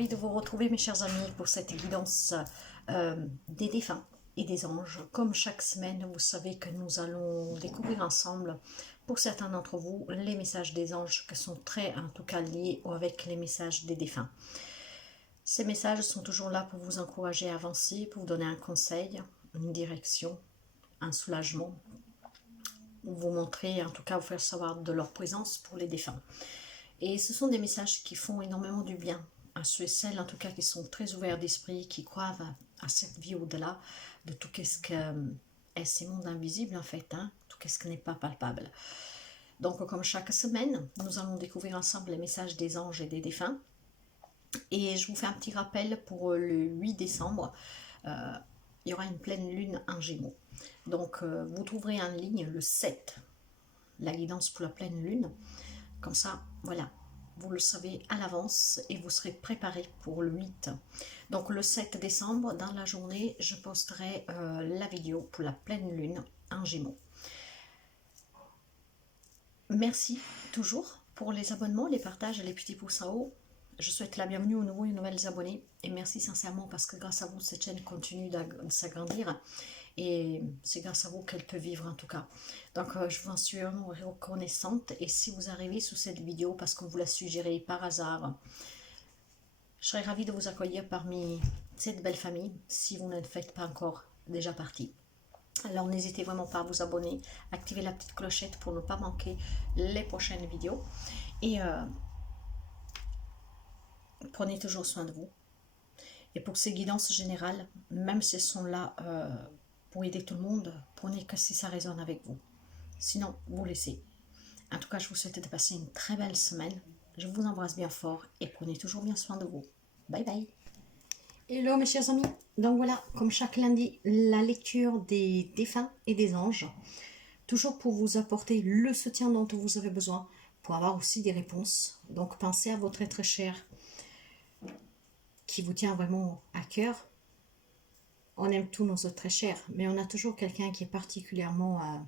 ravie de vous retrouver mes chers amis pour cette guidance des défunts et des anges. Comme chaque semaine, vous savez que nous allons découvrir ensemble, pour certains d'entre vous, les messages des anges qui sont très en tout cas liés avec les messages des défunts. Ces messages sont toujours là pour vous encourager à avancer, pour vous donner un conseil, une direction, un soulagement, vous montrer, en tout cas vous faire savoir de leur présence pour les défunts. Et ce sont des messages qui font énormément du bien à ceux et celles, en tout cas, qui sont très ouverts d'esprit, qui croient à cette vie au-delà de tout ce que est ces mondes invisibles, en fait, hein, tout ce qui n'est pas palpable. Donc, comme chaque semaine, nous allons découvrir ensemble les messages des anges et des défunts. Et je vous fais un petit rappel pour le 8 décembre, il y aura une pleine lune en Gémeaux. Donc, vous trouverez en ligne le 7, la guidance pour la pleine lune. Comme ça, voilà, vous le savez à l'avance et vous serez préparé pour le 8. Donc le 7 décembre, dans la journée, je posterai la vidéo pour la pleine lune en Gémeaux. Merci toujours pour les abonnements, les partages et les petits pouces en haut. Je souhaite la bienvenue aux nouveaux et nouvelles abonnés. Et merci sincèrement parce que grâce à vous, cette chaîne continue de s'agrandir. Et c'est grâce à vous qu'elle peut vivre en tout cas. Donc je vous en suis vraiment reconnaissante. Et si vous arrivez sous cette vidéo parce qu'on vous l'a suggéré par hasard, je serais ravie de vous accueillir parmi cette belle famille si vous ne faites pas encore déjà partie. Alors n'hésitez vraiment pas à vous abonner, activer la petite clochette pour ne pas manquer les prochaines vidéos. Et prenez toujours soin de vous. Et pour ces guidances générales, même si elles sont là pour aider tout le monde, prenez que si ça résonne avec vous. Sinon, vous laissez. En tout cas, je vous souhaite de passer une très belle semaine. Je vous embrasse bien fort et prenez toujours bien soin de vous. Bye bye. Hello mes chers amis. Donc voilà, comme chaque lundi, la lecture des défunts et des anges. Toujours pour vous apporter le soutien dont vous avez besoin, pour avoir aussi des réponses. Donc pensez à votre être cher qui vous tient vraiment à cœur. On aime tous nos êtres très chers, mais on a toujours quelqu'un qui est particulièrement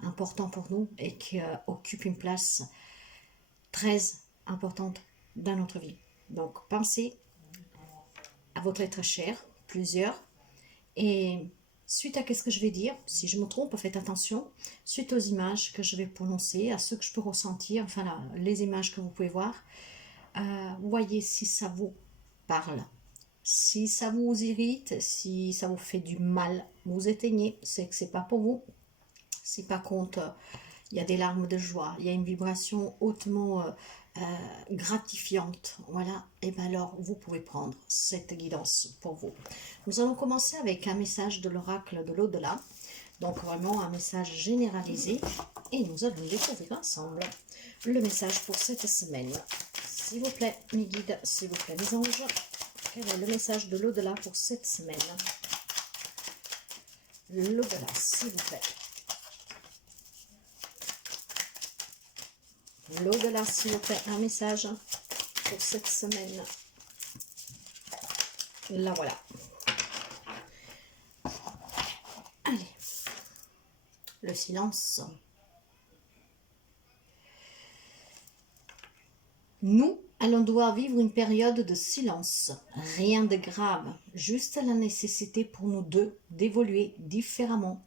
important pour nous et qui occupe une place très importante dans notre vie. Donc pensez à votre être cher, plusieurs, et suite à ce que je vais dire, si je me trompe, faites attention, suite aux images que je vais prononcer, à ce que je peux ressentir, enfin là, les images que vous pouvez voir, voyez si ça vous parle. Si ça vous irrite, si ça vous fait du mal, vous éteignez, c'est que c'est pas pour vous. Si par contre, il y a des larmes de joie, il y a une vibration hautement gratifiante, voilà, et bien alors vous pouvez prendre cette guidance pour vous. Nous allons commencer avec un message de l'oracle de l'au-delà, donc vraiment un message généralisé, et nous allons découvrir ensemble le message pour cette semaine. S'il vous plaît, mes guides, s'il vous plaît, mes anges, quel est le message de l'au-delà pour cette semaine? L'au-delà, s'il vous plaît. L'au-delà, s'il vous plaît, un message pour cette semaine. Là, voilà. Allez. Le silence. Nous allons devoir vivre une période de silence. Rien de grave, juste la nécessité pour nous deux d'évoluer différemment.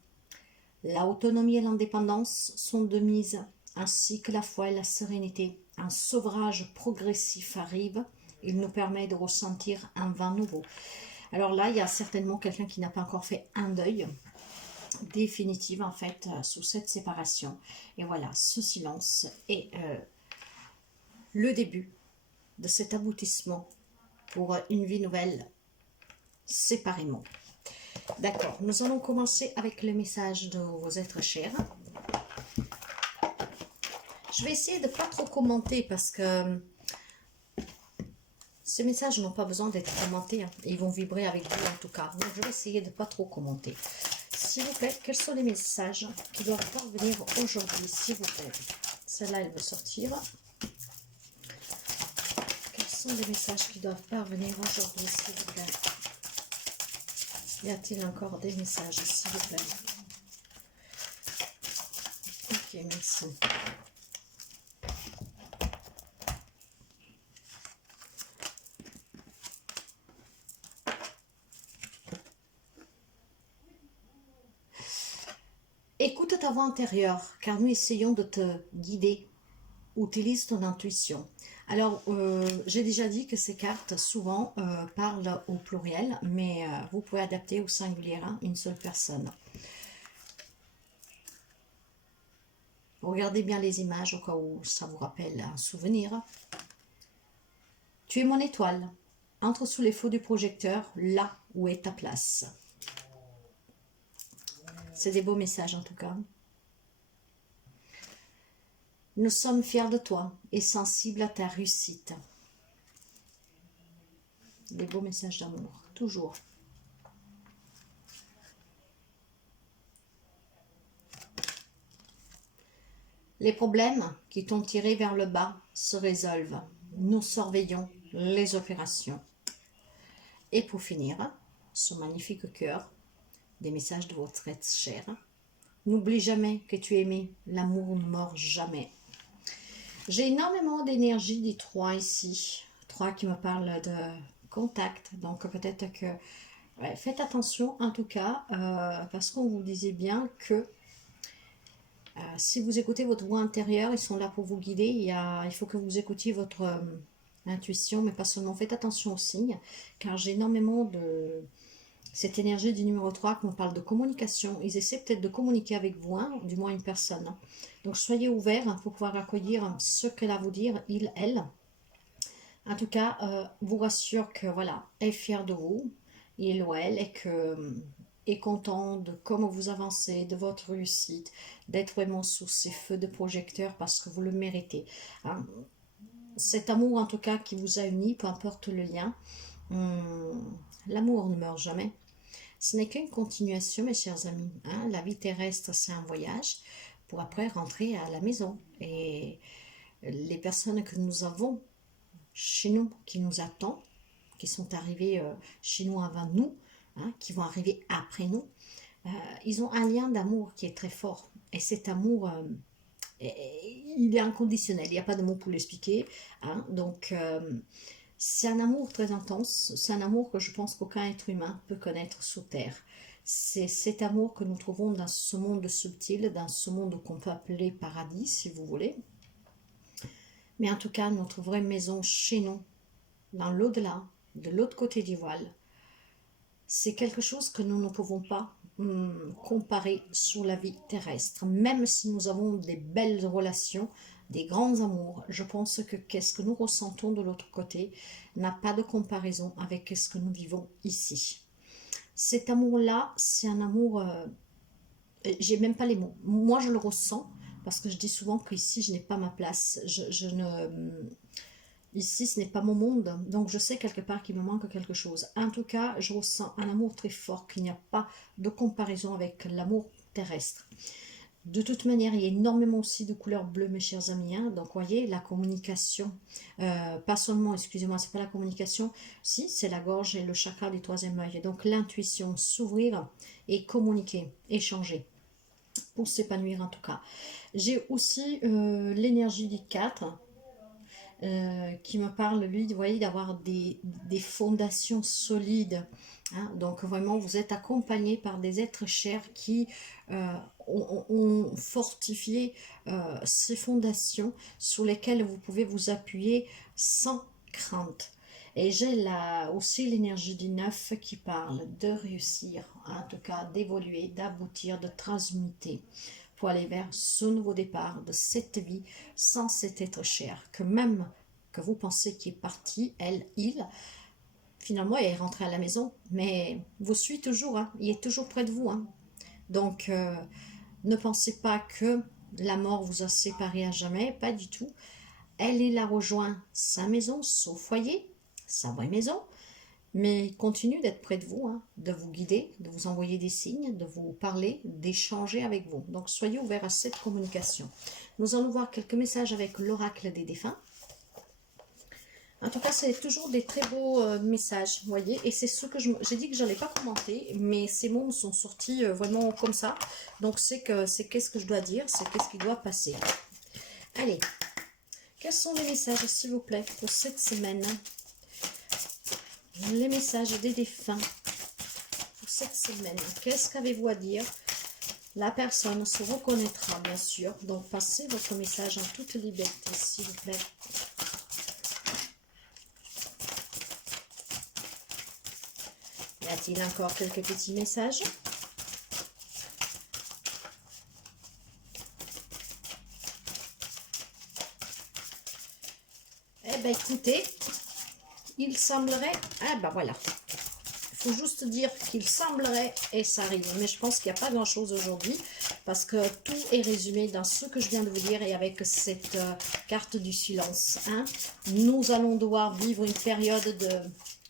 L'autonomie et l'indépendance sont de mise, ainsi que la foi et la sérénité. Un sevrage progressif arrive. Il nous permet de ressentir un vent nouveau. Alors là, il y a certainement quelqu'un qui n'a pas encore fait un deuil définitif, en fait, sous cette séparation. Et voilà, ce silence est le début de cet aboutissement pour une vie nouvelle séparément. D'accord, nous allons commencer avec le message de vos êtres chers. Je vais essayer de ne pas trop commenter parce que ces messages n'ont pas besoin d'être commentés. Hein. Ils vont vibrer avec vous en tout cas. Donc je vais essayer de ne pas trop commenter. S'il vous plaît, quels sont les messages qui doivent parvenir aujourd'hui, s'il vous plaît? Celle-là, elle veut sortir. Quels sont les messages qui doivent parvenir aujourd'hui, s'il vous plaît? Y a-t-il encore des messages, s'il vous plaît? Ok, merci. ta voix intérieure, car nous essayons de te guider. Utilise ton intuition. Alors, j'ai déjà dit que ces cartes, souvent, parlent au pluriel, mais vous pouvez adapter au singulier, hein, une seule personne. Regardez bien les images au cas où ça vous rappelle un souvenir. Tu es mon étoile. Entre sous les feux du projecteur, là où est ta place. C'est des beaux messages en tout cas. Nous sommes fiers de toi et sensibles à ta réussite. Des beaux messages d'amour, toujours. Les problèmes qui t'ont tiré vers le bas se résolvent. Nous surveillons les opérations. Et pour finir, ce magnifique cœur, des messages de votre être cher. N'oublie jamais que tu es aimé, l'amour ne meurt jamais. J'ai énormément d'énergie des 3 ici. 3 qui me parlent de contact. Donc peut-être que... Ouais, faites attention en tout cas, parce qu'on vous disait bien que si vous écoutez votre voix intérieure, ils sont là pour vous guider. Il faut que vous écoutiez votre intuition, mais pas seulement. Faites attention aux signes, car j'ai énormément de... Cette énergie du numéro 3 qui me parle de communication. Ils essaient peut-être de communiquer avec vous, hein, du moins une personne. Donc soyez ouverts pour pouvoir accueillir ce qu'elle a à vous dire, il, elle. En tout cas, vous rassure que voilà, elle est fière de vous, il ou elle, et que est content de comment vous avancez, de votre réussite, d'être vraiment sous ces feux de projecteur parce que vous le méritez. Hein. Cet amour en tout cas qui vous a unis, peu importe le lien, l'amour ne meurt jamais. Ce n'est qu'une continuation, mes chers amis. Hein. La vie terrestre, c'est un voyage pour après rentrer à la maison. Et les personnes que nous avons chez nous, qui nous attendent, qui sont arrivées chez nous avant nous, hein, qui vont arriver après nous, ils ont un lien d'amour qui est très fort. Et cet amour, il est inconditionnel. Il n'y a pas de mots pour l'expliquer. Hein. Donc, c'est un amour très intense, c'est un amour que je pense qu'aucun être humain peut connaître sur Terre. C'est cet amour que nous trouvons dans ce monde subtil, dans ce monde qu'on peut appeler paradis, si vous voulez. Mais en tout cas, notre vraie maison chez nous, dans l'au-delà, de l'autre côté du voile, c'est quelque chose que nous ne pouvons pas comparer sur la vie terrestre. Même si nous avons des belles relations, des grands amours, je pense que qu'est-ce que nous ressentons de l'autre côté n'a pas de comparaison avec ce que nous vivons ici. Cet amour-là, c'est un amour, j'ai même pas les mots. Moi, je le ressens parce que je dis souvent qu'ici, je n'ai pas ma place. Ici, ce n'est pas mon monde, donc je sais quelque part qu'il me manque quelque chose. En tout cas, je ressens un amour très fort, qu'il n'y a pas de comparaison avec l'amour terrestre. De toute manière, il y a énormément aussi de couleurs bleues, mes chers amis. Hein. Donc, voyez, la communication, pas seulement, excusez-moi, c'est pas la communication, si, c'est la gorge et le chakra du 3e œil. Donc, l'intuition, s'ouvrir et communiquer, échanger, pour s'épanouir en tout cas. J'ai aussi l'énergie du 4, qui me parle, lui, vous voyez, d'avoir des fondations solides. Hein. Donc vraiment, vous êtes accompagné par des êtres chers qui ont fortifié ces fondations sur lesquelles vous pouvez vous appuyer sans crainte. Et j'ai là aussi l'énergie du 9 qui parle de réussir, en tout cas d'évoluer, d'aboutir, de transmuter, pour aller vers ce nouveau départ de cette vie sans cet être cher, que même que vous pensez qu'il est parti, elle, il, finalement il est rentré à la maison, mais vous suit toujours, hein, il est toujours près de vous. Hein. Donc ne pensez pas que la mort vous a séparé à jamais, pas du tout. Elle, il a rejoint sa maison, son foyer, sa vraie maison, mais il continue d'être près de vous, hein, de vous guider, de vous envoyer des signes, de vous parler, d'échanger avec vous. Donc, soyez ouverts à cette communication. Nous allons voir quelques messages avec l'oracle des défunts. En tout cas, c'est toujours des très beaux messages, vous voyez. Et c'est ce que j'ai dit que je n'allais pas commenter, mais ces mots me sont sortis vraiment comme ça. Donc, c'est qu'est-ce que je dois dire, c'est qu'est-ce qui doit passer. Allez, quels sont les messages, s'il vous plaît, pour cette semaine ? Les messages des défunts pour cette semaine. Qu'est-ce qu'avez-vous à dire? La personne se reconnaîtra, bien sûr. Donc, passez votre message en toute liberté, s'il vous plaît. Y a-t-il encore quelques petits messages? Eh bien, écoutez, il semblerait... Ah ben voilà. Il faut juste dire qu'il semblerait et ça arrive. Mais je pense qu'il n'y a pas grand-chose aujourd'hui parce que tout est résumé dans ce que je viens de vous dire et avec cette carte du silence. Hein. Nous allons devoir vivre une période de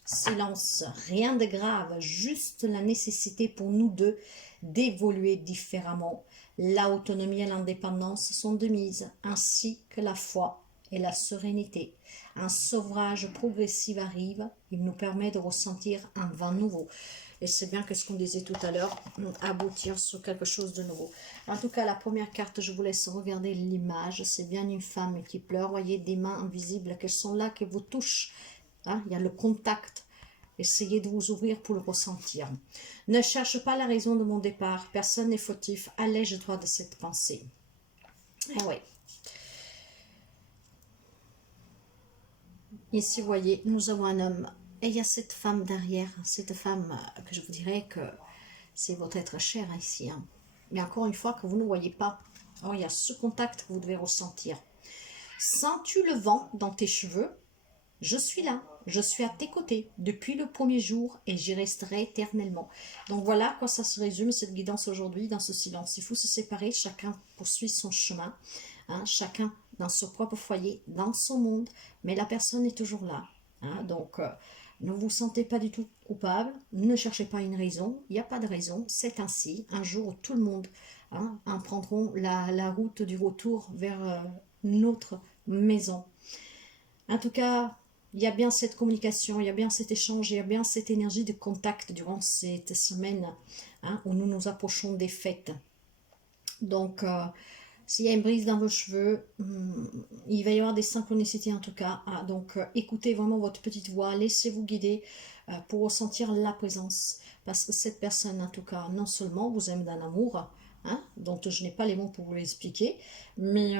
silence. Rien de grave, juste la nécessité pour nous deux d'évoluer différemment. L'autonomie et l'indépendance sont de mise, ainsi que la foi et la sérénité. Un sevrage progressif arrive, il nous permet de ressentir un vent nouveau. Et c'est bien que ce qu'on disait tout à l'heure, aboutir sur quelque chose de nouveau. En tout cas, la première carte, je vous laisse regarder l'image. C'est bien une femme qui pleure. Voyez des mains invisibles qu'elles sont là, qui vous touchent. Hein, il y a le contact. Essayez de vous ouvrir pour le ressentir. Ne cherche pas la raison de mon départ. Personne n'est fautif. Allège-toi de cette pensée. Ah oui. Ici, vous voyez, nous avons un homme. Et il y a cette femme derrière. Cette femme que je vous dirais que c'est votre être cher ici. Hein. Mais encore une fois, que vous ne voyez pas. Oh, il y a ce contact que vous devez ressentir. Sens-tu le vent dans tes cheveux? Je suis là, je suis à tes côtés depuis le premier jour et j'y resterai éternellement. Donc voilà à quoi ça se résume cette guidance aujourd'hui dans ce silence. Il faut se séparer, chacun poursuit son chemin, hein, chacun dans son propre foyer, dans son monde, mais la personne est toujours là. Hein, donc ne vous sentez pas du tout coupable, ne cherchez pas une raison, il n'y a pas de raison, c'est ainsi. Un jour tout le monde prendront la route du retour vers notre maison. En tout cas, il y a bien cette communication, il y a bien cet échange, il y a bien cette énergie de contact durant cette semaine où nous nous approchons des fêtes. Donc, s'il y a une brise dans vos cheveux, il va y avoir des synchronicités en tout cas. Donc, écoutez vraiment votre petite voix, laissez-vous guider pour ressentir la présence. Parce que cette personne, en tout cas, non seulement vous aime d'un amour, dont je n'ai pas les mots pour vous l'expliquer, mais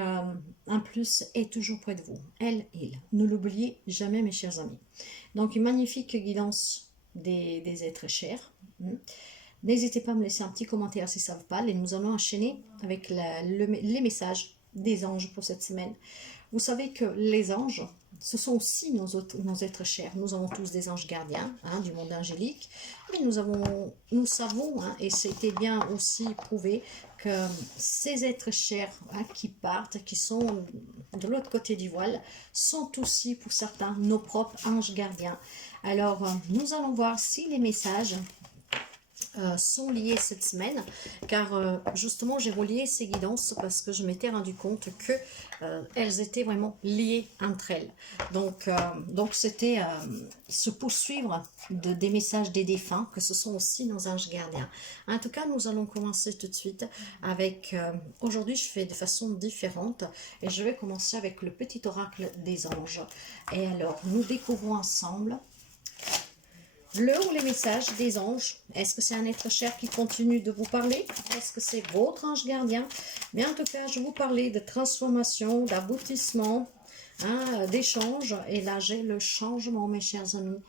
en plus est toujours près de vous. Elle, il. Ne l'oubliez jamais, mes chers amis. Donc, une magnifique guidance des êtres chers. N'hésitez pas à me laisser un petit commentaire si ça vous parle et nous allons enchaîner avec les messages des anges pour cette semaine. Vous savez que les anges, ce sont aussi nos êtres chers. Nous avons tous des anges gardiens du monde angélique, mais nous savons, et c'était bien aussi prouvé, que ces êtres chers qui partent, qui sont de l'autre côté du voile, sont aussi pour certains nos propres anges gardiens. Alors, nous allons voir si les messages sont liées cette semaine, car justement j'ai relié ces guidances parce que je m'étais rendu compte que elles étaient vraiment liées entre elles. Donc c'était se poursuivre des messages des défunts, que ce sont aussi nos anges gardiens. En tout cas, nous allons commencer tout de suite avec, aujourd'hui je fais de façon différente et je vais commencer avec le petit oracle des anges. Et alors, nous découvrons ensemble le ou les messages des anges. Est-ce que c'est un être cher qui continue de vous parler? Est-ce que c'est votre ange gardien? Mais en tout cas, je vous parlais de transformation, d'aboutissement, d'échange. Et là, j'ai le changement, mes chers amis.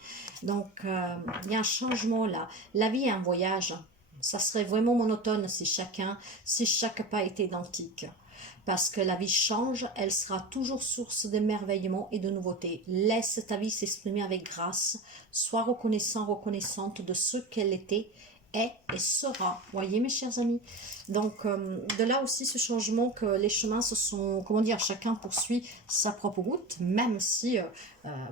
Donc, il y a un changement là. La vie est un voyage. Ça serait vraiment monotone si chaque pas était identique. Parce que la vie change, elle sera toujours source d'émerveillement et de nouveauté. Laisse ta vie s'exprimer avec grâce. Sois reconnaissant, reconnaissante de ce qu'elle était, est et sera. Voyez mes chers amis. Donc de là aussi ce changement que les chemins se sont, comment dire, chacun poursuit sa propre route, même si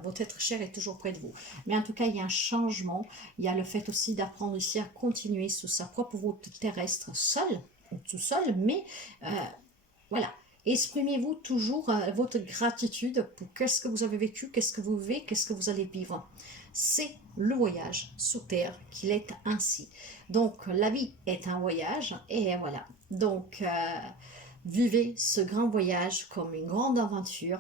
votre être cher est toujours près de vous. Mais en tout cas, il y a un changement. Il y a le fait aussi d'apprendre ici à continuer sur sa propre route terrestre, seul, ou tout seul, mais voilà, exprimez-vous toujours votre gratitude pour qu'est-ce que vous avez vécu, qu'est-ce que vous vivez, qu'est-ce que vous allez vivre. C'est le voyage sur Terre qu'il est ainsi. Donc, la vie est un voyage et voilà. Donc, vivez ce grand voyage comme une grande aventure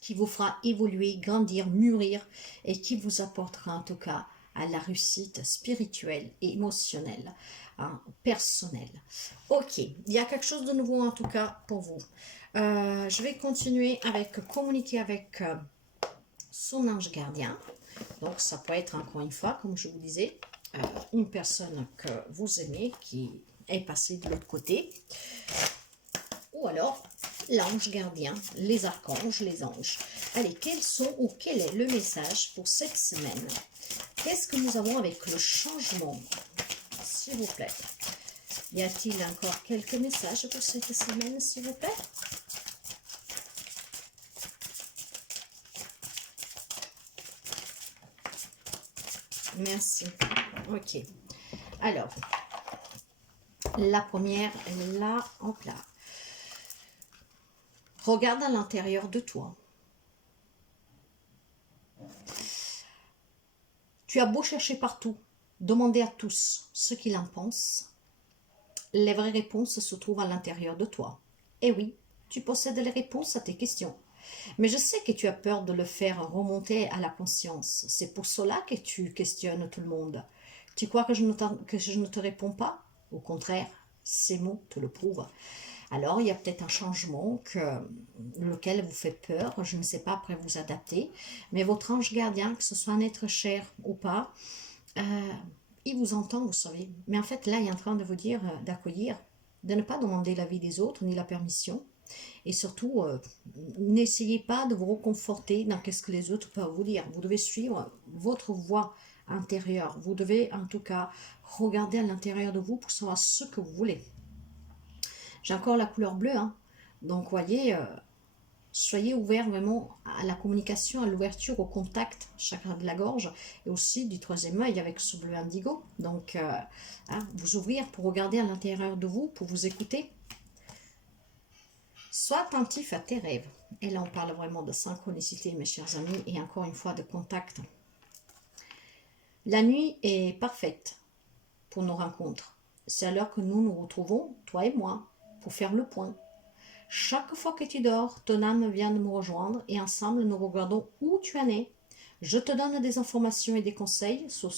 qui vous fera évoluer, grandir, mûrir et qui vous apportera en tout cas à la réussite spirituelle et émotionnelle. hein, personnel. Ok, il y a quelque chose de nouveau en tout cas pour vous. Je vais continuer avec communiquer avec son ange gardien. Donc ça peut être encore une fois, comme je vous disais, une personne que vous aimez qui est passée de l'autre côté. Ou alors l'ange gardien, les archanges, les anges. Allez, quels sont ou quel est le message pour cette semaine? Qu'est-ce que nous avons avec le changement? S'il vous plaît. Y a-t-il encore quelques messages pour cette semaine, s'il vous plaît? Merci. Ok. Alors, la première, là, en plat. Regarde à l'intérieur de toi. Tu as beau chercher partout, demander à tous ce qu'ils en pensent, les vraies réponses se trouvent à l'intérieur de toi. Et oui, tu possèdes les réponses à tes questions. Mais je sais que tu as peur de le faire remonter à la conscience. C'est pour cela que tu questionnes tout le monde. Tu crois que je ne te réponds pas? Au contraire, ces mots te le prouvent. Alors, il y a peut-être un changement lequel vous fait peur. Je ne sais pas, après vous adapter. Mais votre ange gardien, que ce soit un être cher ou pas, il vous entend, vous savez. Mais en fait, là, il est en train de vous dire d'accueillir, de ne pas demander l'avis des autres ni la permission. Et surtout, n'essayez pas de vous reconforter dans ce que les autres peuvent vous dire. Vous devez suivre votre voix intérieure. Vous devez en tout cas regarder à l'intérieur de vous pour savoir ce que vous voulez. J'ai encore la couleur bleue, hein. Donc, voyez, soyez ouverts vraiment à la communication, à l'ouverture, au contact, chakra de la gorge, et aussi du troisième œil avec ce bleu indigo. Donc, vous ouvrir pour regarder à l'intérieur de vous, pour vous écouter. Sois attentif à tes rêves. Et là, on parle vraiment de synchronicité, mes chers amis, et encore une fois de contact. La nuit est parfaite pour nos rencontres. C'est à l'heure que nous nous retrouvons, toi et moi, pour faire le point. Chaque fois que tu dors, ton âme vient de me rejoindre et ensemble nous regardons où tu en es. Je te donne des informations et des conseils sur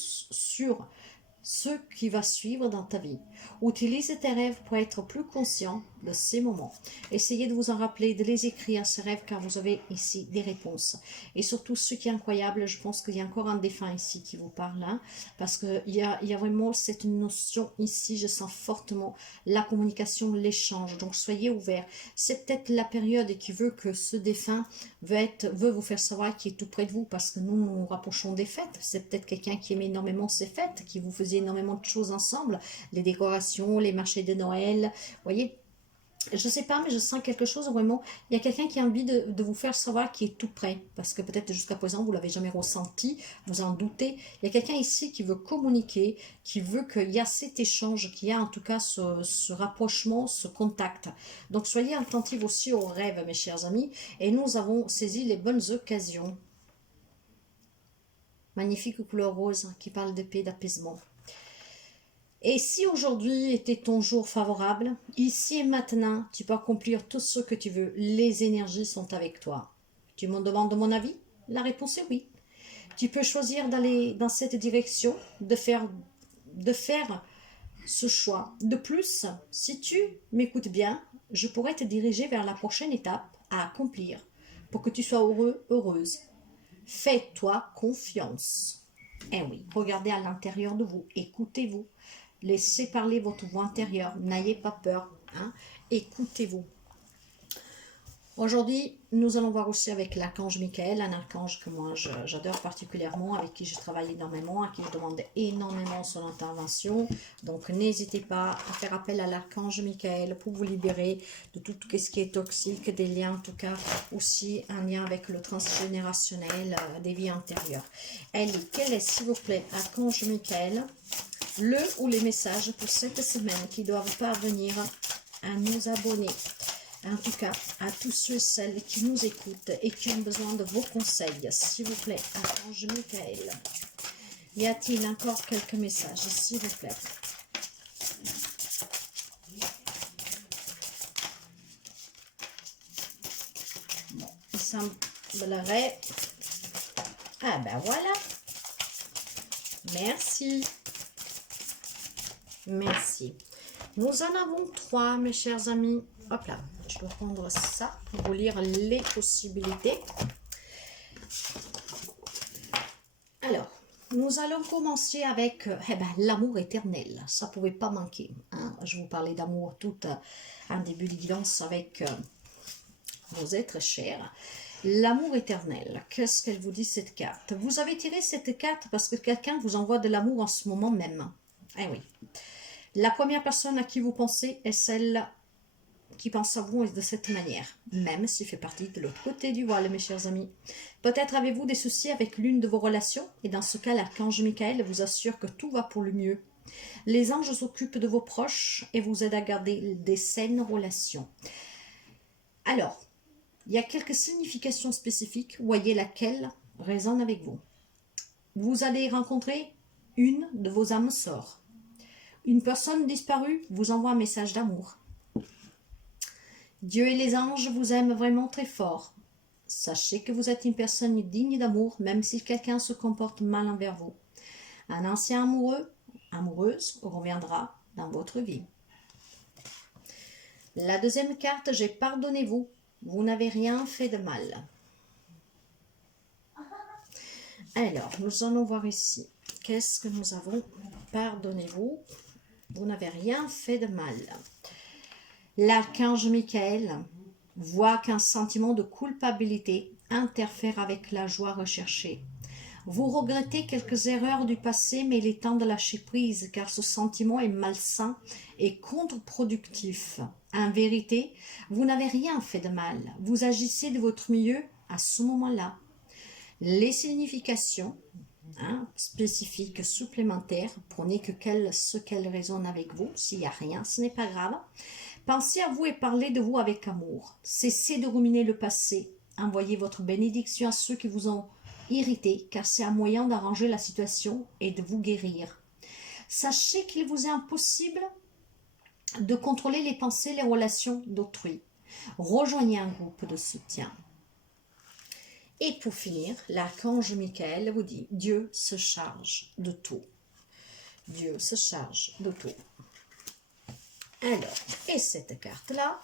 ce qui va suivre dans ta vie. Utilise tes rêves pour être plus conscient de ces moments. Essayez de vous en rappeler, de les écrire, ces rêves, car vous avez ici des réponses. Et surtout, ce qui est incroyable, je pense qu'il y a encore un défunt ici qui vous parle, hein, parce qu'il y a vraiment cette notion ici, je sens fortement la communication, l'échange. Donc, soyez ouverts. C'est peut-être la période qui veut que ce défunt veut vous faire savoir qu'il est tout près de vous, parce que nous nous rapprochons des fêtes. C'est peut-être quelqu'un qui aimait énormément ces fêtes, qui vous faisait énormément de choses ensemble, les décorations, les marchés de Noël, vous voyez, je sais pas, mais je sens quelque chose vraiment, il y a quelqu'un qui a envie de vous faire savoir qu'il est tout près, parce que peut-être jusqu'à présent vous l'avez jamais ressenti, vous en doutez, il y a quelqu'un ici qui veut communiquer, qui veut qu'il y a cet échange, qu'il y a en tout cas ce rapprochement, ce contact. Donc soyez attentifs aussi aux rêves, mes chers amis, et nous avons saisi les bonnes occasions. Magnifique couleur rose qui parle de paix, d'apaisement. Et si aujourd'hui était ton jour favorable, ici et maintenant, tu peux accomplir tout ce que tu veux. Les énergies sont avec toi. Tu me demandes mon avis? La réponse est oui. Tu peux choisir d'aller dans cette direction, de faire ce choix. De plus, si tu m'écoutes bien, je pourrais te diriger vers la prochaine étape à accomplir pour que tu sois heureux, heureuse. Fais-toi confiance. Eh oui, regardez à l'intérieur de vous, écoutez-vous. Laissez parler votre voix intérieure. N'ayez pas peur. Hein? Écoutez-vous. Aujourd'hui, nous allons voir aussi avec l'archange Michael, un archange que moi j'adore particulièrement, avec qui je travaille énormément, à qui je demande énormément son intervention. Donc n'hésitez pas à faire appel à l'archange Michael pour vous libérer de tout ce qui est toxique, des liens en tout cas, aussi un lien avec le transgénérationnel, des vies antérieures. Allez, quel est s'il vous plaît, archange Michael, le ou les messages pour cette semaine qui doivent parvenir à nos abonnés, en tout cas à tous ceux et celles qui nous écoutent et qui ont besoin de vos conseils, s'il vous plaît, archange Michael. Y a-t-il encore quelques messages, s'il vous plaît? Bon, il semblerait... Ah ben voilà. Merci. Merci. Nous en avons 3, mes chers amis. Hop là, je dois prendre ça pour vous lire les possibilités. Alors, nous allons commencer avec l'amour éternel. Ça ne pouvait pas manquer. Hein. Je vous parlais d'amour tout en début de guidance avec vos êtres chers. L'amour éternel. Qu'est-ce qu'elle vous dit cette carte? Vous avez tiré cette carte parce que quelqu'un vous envoie de l'amour en ce moment même. Eh oui. La première personne à qui vous pensez est celle qui pense à vous de cette manière, même s'il fait partie de l'autre côté du voile, mes chers amis. Peut-être avez-vous des soucis avec l'une de vos relations, et dans ce cas, l'archange Michael vous assure que tout va pour le mieux. Les anges s'occupent de vos proches et vous aident à garder des saines relations. Alors, il y a quelques significations spécifiques, voyez laquelle résonne avec vous. Vous allez rencontrer une de vos âmes sœurs. Une personne disparue vous envoie un message d'amour. Dieu et les anges vous aiment vraiment très fort. Sachez que vous êtes une personne digne d'amour, même si quelqu'un se comporte mal envers vous. Un ancien amoureux, amoureuse, reviendra dans votre vie. La deuxième carte, j'ai pardonnez-vous. Vous n'avez rien fait de mal. Alors, nous allons voir ici. Qu'est-ce que nous avons? Pardonnez-vous. Vous n'avez rien fait de mal. L'archange Michael voit qu'un sentiment de culpabilité interfère avec la joie recherchée. Vous regrettez quelques erreurs du passé, mais il est temps de lâcher prise, car ce sentiment est malsain et contre-productif. En vérité, vous n'avez rien fait de mal. Vous agissez de votre mieux à ce moment-là. Les significations spécifiques supplémentaires, prenez que ce qu'elles résonnent avec vous. S'il n'y a rien, ce n'est pas grave. Pensez à vous et parlez de vous avec amour. Cessez de ruminer le passé. Envoyez votre bénédiction à ceux qui vous ont irrité, car c'est un moyen d'arranger la situation et de vous guérir. Sachez qu'il vous est impossible de contrôler les pensées, les relations d'autrui. Rejoignez un groupe de soutien. Et pour finir, l'archange Michael vous dit, Dieu se charge de tout. Dieu se charge de tout. Alors, et cette carte-là,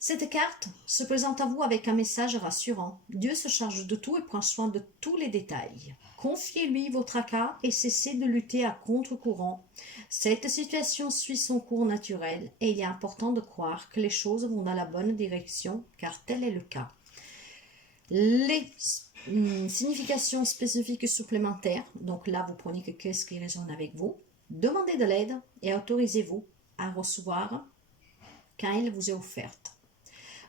cette carte se présente à vous avec un message rassurant. Dieu se charge de tout et prend soin de tous les détails. Confiez-lui vos tracas et cessez de lutter à contre-courant. Cette situation suit son cours naturel et il est important de croire que les choses vont dans la bonne direction, car tel est le cas. Les significations spécifiques supplémentaires, donc là vous prenez que qu'est-ce qui résonne avec vous. Demandez de l'aide et autorisez-vous à recevoir quand elle vous est offerte.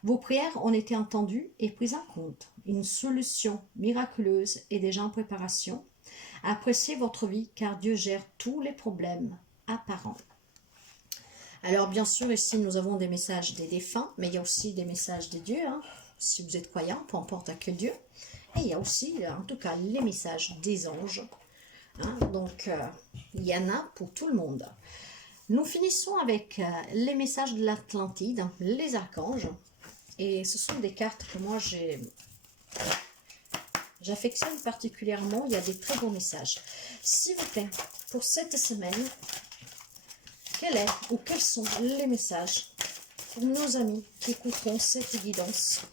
Vos prières ont été entendues et prises en compte. Une solution miraculeuse est déjà en préparation. Appréciez votre vie car Dieu gère tous les problèmes apparents. Alors bien sûr ici nous avons des messages des défunts, mais il y a aussi des messages des dieux. Si vous êtes croyant, peu importe à quel Dieu. Et il y a aussi en tout cas les messages des anges. Donc il y en a pour tout le monde. Nous finissons avec les messages de l'Atlantide, les archanges. Et ce sont des cartes que moi j'affectionne particulièrement. Il y a des très beaux messages. S'il vous plaît, pour cette semaine, quels sont les messages pour nos amis qui écouteront cette guidance?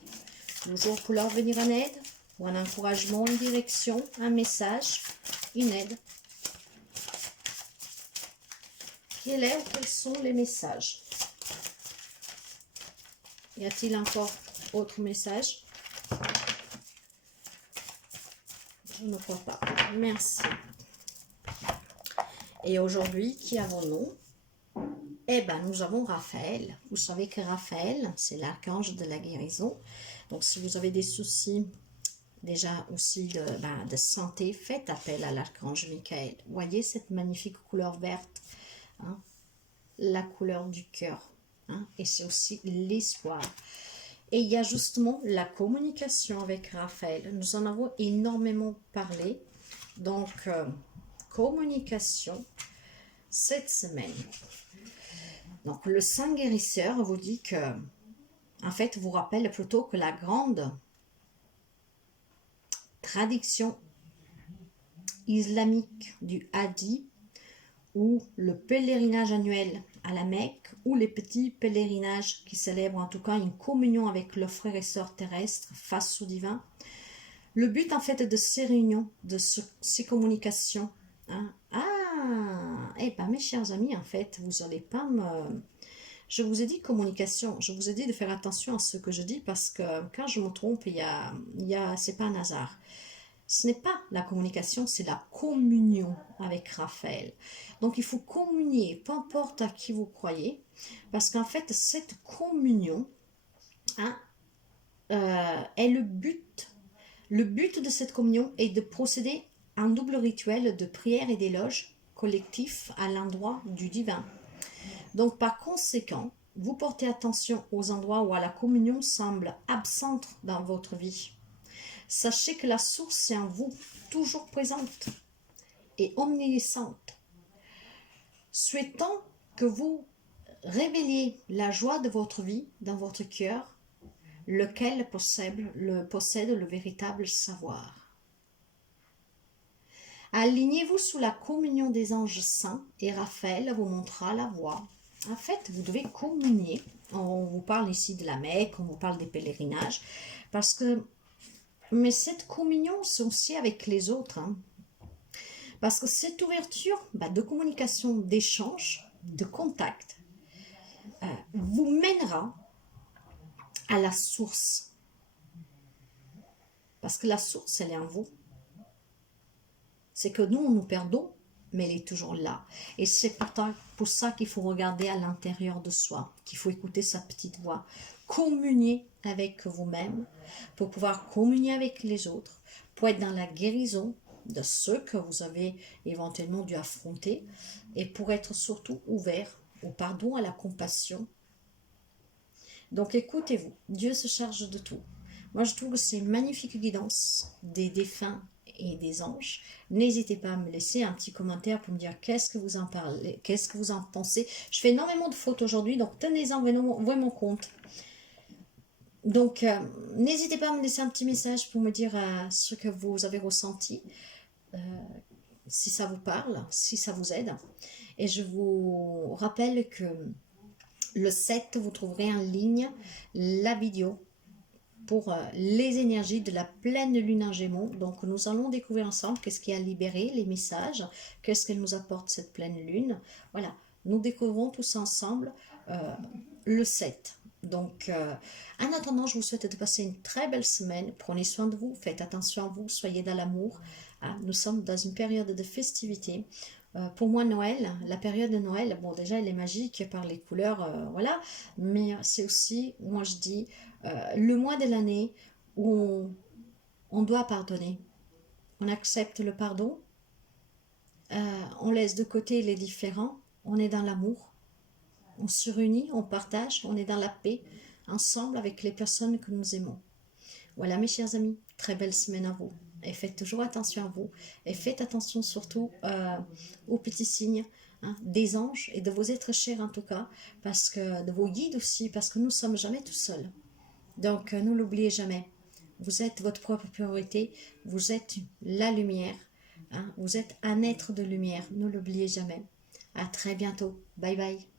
Toujours pour leur venir en aide, ou un encouragement, une direction, un message, une aide. Quels sont les messages? Y a-t-il encore autre message? Je ne crois pas. Merci. Et aujourd'hui, qui avons-nous? Eh bien, nous avons Raphaël. Vous savez que Raphaël, c'est l'archange de la guérison. Donc, si vous avez des soucis déjà aussi de santé, faites appel à l'archange Michael. Voyez cette magnifique couleur verte, la couleur du cœur. Et c'est aussi l'espoir. Et il y a justement la communication avec Raphaël. Nous en avons énormément parlé. Donc, communication cette semaine. Donc, le Saint Guérisseur vous dit que, en fait, vous rappelle plutôt que la grande tradition islamique du Hadi ou le pèlerinage annuel à la Mecque, ou les petits pèlerinages qui célèbrent en tout cas une communion avec leurs frères et sœurs terrestres face au divin. Le but en fait de ces réunions, de ces communications, hein, eh ben mes chers amis, en fait, vous n'allez pas me... Je vous ai dit communication, je vous ai dit de faire attention à ce que je dis parce que quand je me trompe, c'est pas un hasard. Ce n'est pas la communication, c'est la communion avec Raphaël. Donc il faut communier, peu importe à qui vous croyez, parce qu'en fait cette communion hein, est le but. Le but de cette communion est de procéder à un double rituel de prière et d'éloge collectif à l'endroit du divin. Donc par conséquent, vous portez attention aux endroits où la communion semble absente dans votre vie. Sachez que la source est en vous, toujours présente et omnisciente. Souhaitant que vous révéliez la joie de votre vie dans votre cœur, lequel possède le véritable savoir. Alignez-vous sous la communion des anges saints et Raphaël vous montrera la voie. En fait, vous devez communier. On vous parle ici de la Mecque, on vous parle des pèlerinages, parce que mais cette communion, c'est aussi avec les autres. Hein. Parce que cette ouverture de communication, d'échange, de contact, vous mènera à la source. Parce que la source, elle est en vous. C'est que nous, nous perdons, mais elle est toujours là. Et c'est pour ça qu'il faut regarder à l'intérieur de soi, qu'il faut écouter sa petite voix. Communier avec vous-même pour pouvoir communier avec les autres, pour être dans la guérison de ceux que vous avez éventuellement dû affronter et pour être surtout ouvert au pardon, à la compassion. Donc écoutez-vous, Dieu se charge de tout. Moi je trouve que c'est une magnifique guidance des défunts et des anges. N'hésitez pas à me laisser un petit commentaire pour me dire qu'est-ce que vous en parlez, qu'est-ce que vous en pensez. Je fais énormément de fautes aujourd'hui, donc tenez-en vraiment compte. Donc, n'hésitez pas à me laisser un petit message pour me dire ce que vous avez ressenti, si ça vous parle, si ça vous aide. Et je vous rappelle que le 7, vous trouverez en ligne la vidéo pour les énergies de la pleine lune en Gémeaux. Donc, nous allons découvrir ensemble qu'est-ce qui a libéré les messages, qu'est-ce qu'elle nous apporte cette pleine lune. Voilà, nous découvrons tous ensemble le 7. Donc, en attendant, je vous souhaite de passer une très belle semaine. Prenez soin de vous, faites attention à vous, soyez dans l'amour. Nous sommes dans une période de festivité. Pour moi, Noël, la période de Noël, bon, déjà, elle est magique par les couleurs, voilà. Mais c'est aussi, moi, je dis, le mois de l'année où on doit pardonner. On accepte le pardon, on laisse de côté les différends, on est dans l'amour. On se réunit, on partage, on est dans la paix, ensemble avec les personnes que nous aimons. Voilà mes chers amis, très belle semaine à vous. Et faites toujours attention à vous. Et faites attention surtout aux petits signes hein, des anges et de vos êtres chers en tout cas, parce que de vos guides aussi, parce que nous ne sommes jamais tout seuls. Donc ne l'oubliez jamais. Vous êtes votre propre priorité, vous êtes la lumière, hein, vous êtes un être de lumière, ne l'oubliez jamais. À très bientôt. Bye bye.